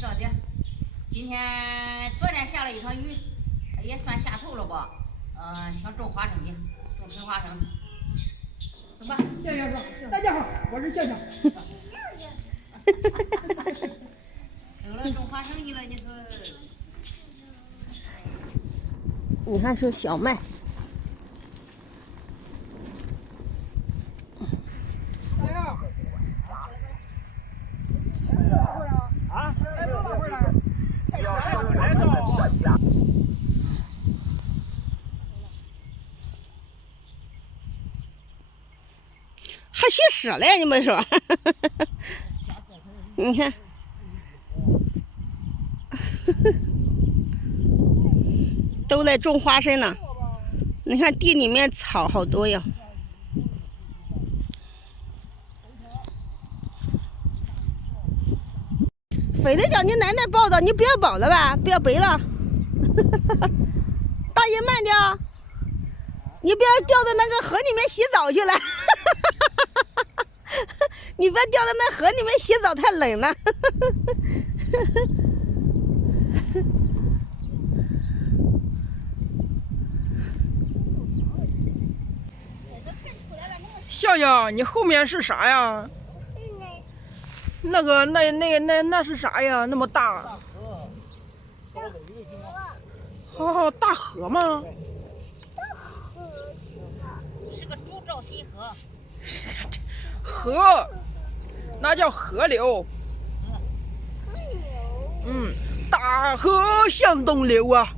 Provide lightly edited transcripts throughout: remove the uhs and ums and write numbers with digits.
着急。昨天下了一场雨，也算下头了吧？想种花生去，种春花生。走吧。笑笑说：“大家好，我是笑笑。”有了种花生去了，你说。你看是小麦。哎呀！啊？来多少会了？来到。还写诗嘞？你们说？你看，都在种花生呢。你看地里面草好多呀。非得叫你奶奶抱着，你不要抱了吧，不要背了。大爷慢点，你不要掉到那个河里面洗澡去了。你不要掉到那河里面洗澡，太冷了。笑笑，你后面是啥呀？那个那是啥呀？那么大？哦，大河吗？是个主肇新河。河，那叫河流。嗯，大河向东流啊，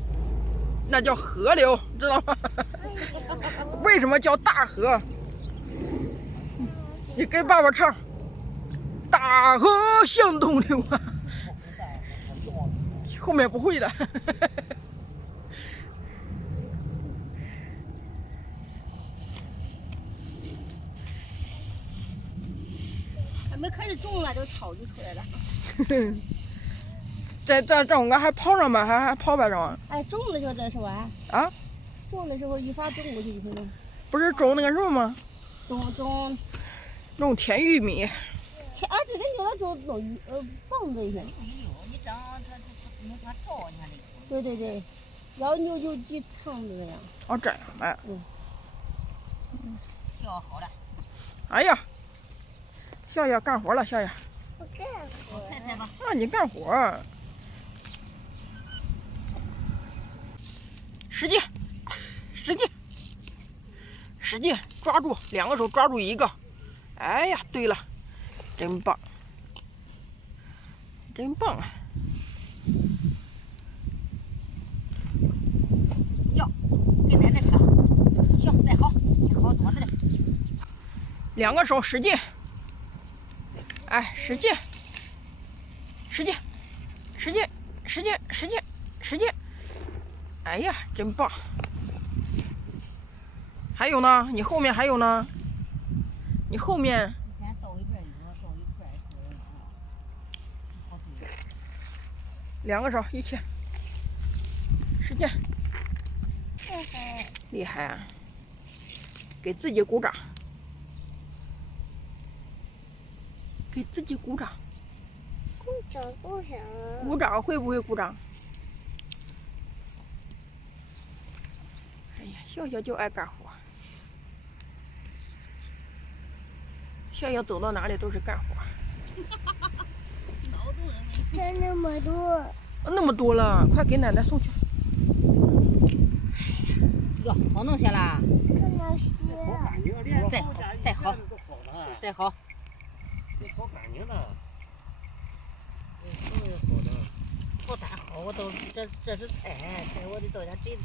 那叫河流，知道吗？为什么叫大河？你跟爸爸唱。大河向东流啊，后面不会的。还没开始种呢，这草就出来了。这种个还泡上吧，还泡吧上。哎，种的时候这是吧？啊？种的时候一发种过去以后呢？不是种那个什么吗？种甜玉米。这个牛种棒子一些。你长它没法照，你看这个。对对对，然后牛就几趟子那样。哦，这样呗。调好了。哎呀，笑笑干活了，笑笑。我干活。我猜猜吧。啊，你干活。使劲，使劲，使劲抓住，两个手抓住一个。哎呀，对了，真棒，真棒啊！要给奶奶抢，行，再好，再好多的嘞。两个手使劲，哎，使劲，使劲，使劲，使劲，使劲，使劲！哎呀，真棒！还有呢？你后面还有呢？你后面。先倒一边油，倒一块好对。两个手一起，使劲！厉害啊！给自己鼓掌，给自己鼓掌。鼓掌会不会鼓掌？哎呀，笑笑就爱干活。笑笑走到哪里都是干活。真那么多？那么多了，快给奶奶送去。哟，好弄些啦。再好，再好，再好。这好干净呢。好大好，我都这是菜，我得到家摘的。